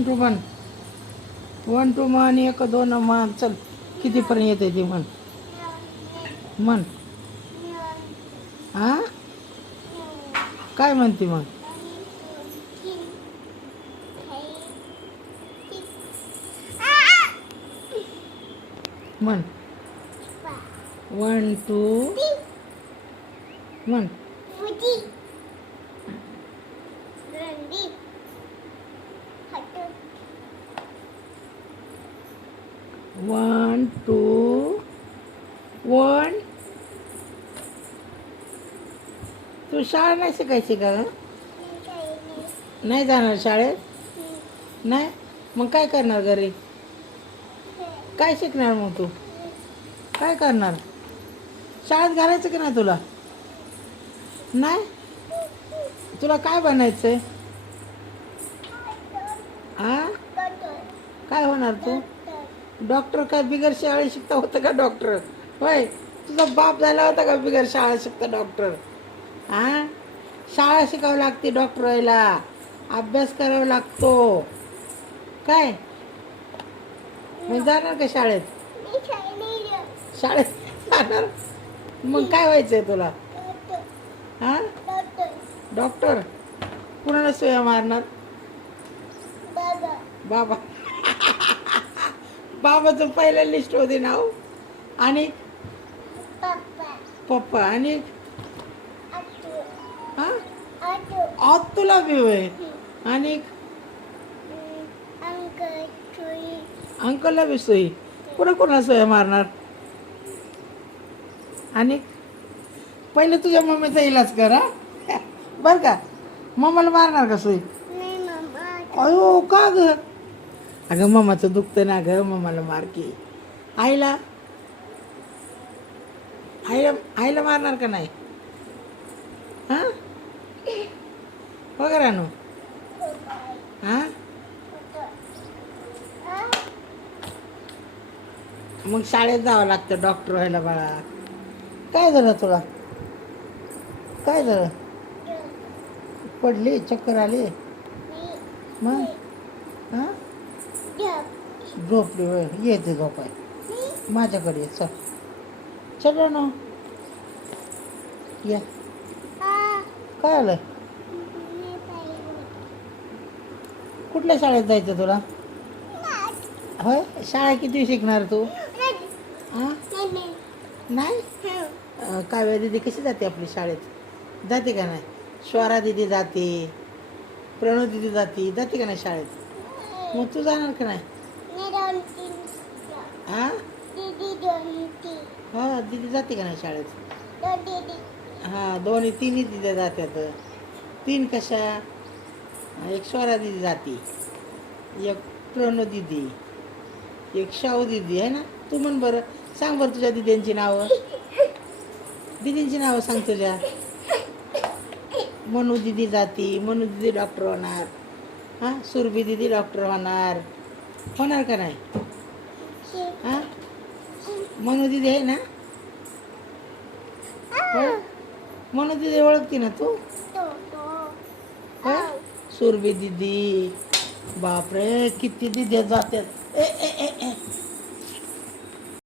One two म्हण. 1 2 म्हण. 1 2 म्हण. चल कितीपर्यंत येते ती म्हण. म्हण. हा काय म्हणते मग. म्हण. 1 2 म्हण. 1 2 1. तू शाळा नाही शिकायची का ग. नाही जाणार शाळेत. नाही मग काय करणार घरी. काय शिकणार मग तू. काय करणार. शाळेत घालायचं की नाही तुला. नाही तुला काय बनायचंय. आ काय होणार तू. डॉक्टर. काय बिगर शाळा शिकता होतं का डॉक्टर. होय तुझा बाप झाला होता का बिगर शाळा शिकता डॉक्टर. हा शाळा शिकावं लागते डॉक्टर व्हायला. अभ्यास करावा लागतो. काय मग जाणार का शाळेत. शाळेत जाणार. मग काय व्हायचंय तुला. हा डॉक्टर. कुणाला सुया मारणार. बाबा. बाबाचं पहिल्या लिस्ट होते नाव. आणि पप्पा. आणि हा आत तुला बी होय. आणि अंकलला बी सोयी. कोणाला सोया मारणार. आणि पहिले तुझ्या मम्मीचा इलाज कर. हा बर का. मम्माला मारणार का सोयी. अयो का ग. अगं मम्माचं दुखतं ना ग. मम्माला मार की. आईला आईला आईला मारणार का नाही. हां वगैरे आणू. हां मग शाळेत जावं लागतं डॉक्टर व्हायला बाळा. काय झालं तुला. काय झालं. पडली चक्कर आली. मग हां झोपली होय. येते झोपाय माझ्याकडे. चल चल ना. या काय आलं. कुठल्या शाळेत जायचं तुला. होय शाळा किती शिकणार तू. हां नाही काव्या दिदी कशी जाते आपली शाळेत. जाते का नाही. स्वरा दिदी जाते. प्रणव दिदी जाते का नाही शाळेत. मग तू जाणार का नाही. हां हा दिदी जाते का नाही शाळेत. हां दोन्ही तिन्ही दिदी जातात. 3 कशा. एक स्वरा दिदी जाते. एक प्रणव दिदी. एक शाहू दिदी आहे ना. तू म्हण बरं. सांग बरं तुझ्या दिदींची नावं. दिदींची नावं सांग तुझ्या. मनू दिदी जाती. मनू दिदी डॉक्टर होणार. हां सुरभी दिदी डॉक्टर होणार. होणार का नाही. हां मनू दिदी आहे ना. हो मनू दिदी ओळखती ना तू. सुरभी दिदी. बापरे किती दिदी जातात. ए ए ए ए